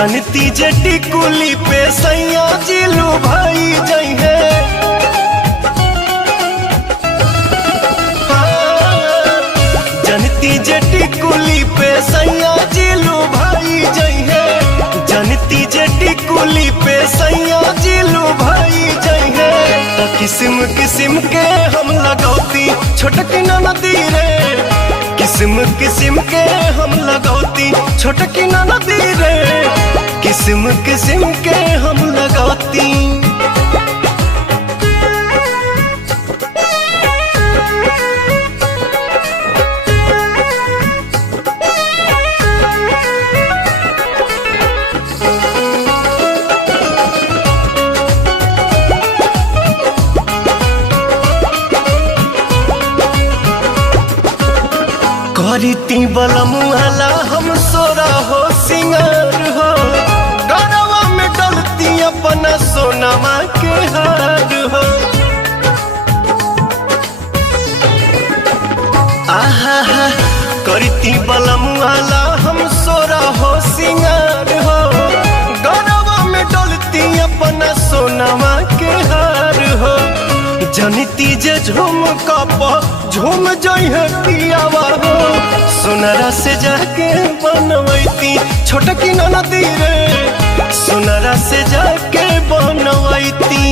जनती जटी कुली पे सैया जिलू भाई जई है। जनती जटी कुली पे सैया जिलू भाई जई है। जनती जटी कुली पे सैया जिलू भाई जई है। तो किस्म किस्म के हम लगौती छोटकी नदी रे। किस्म किस्म के हम लगौती छोटकी नदी रे। किस्म किस्म के हम लगौती। करीती बलमुआला हम सोरा हो सिंगार हो। गरवा में डलती अपना सोनमा के हार हो। आहा करीती बलमुआला हम सोरा हो सिंगार हो। गरवा में डलती अपना सोनमा के हार हो। जनती जे झूम कप झूम जई है पियावा हो। सोनरा से जाके बनवैती छोटकी नदी रे। सोनरा से जाके बनवैती।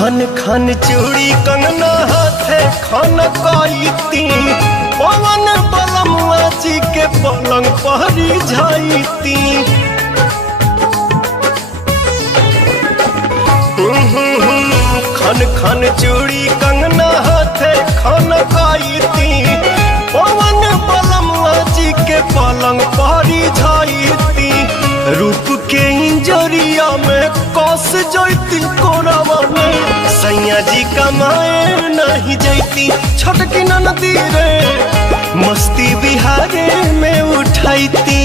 खन खन चूड़ी कंगना हाथे खन कईती। पवन बलमुआ जी के पलंग पहरी जाईती। खन खन चूड़ी कंगना हाथे खन कईती। पवन बलमुआ जी के पलंग पहरी जाईती। रूप के इंजरिया में कस जैती कोरावा में। सैया जी कमाए नहीं जैती छोटकी नदी रे। मस्ती बिहारे में उठाईती।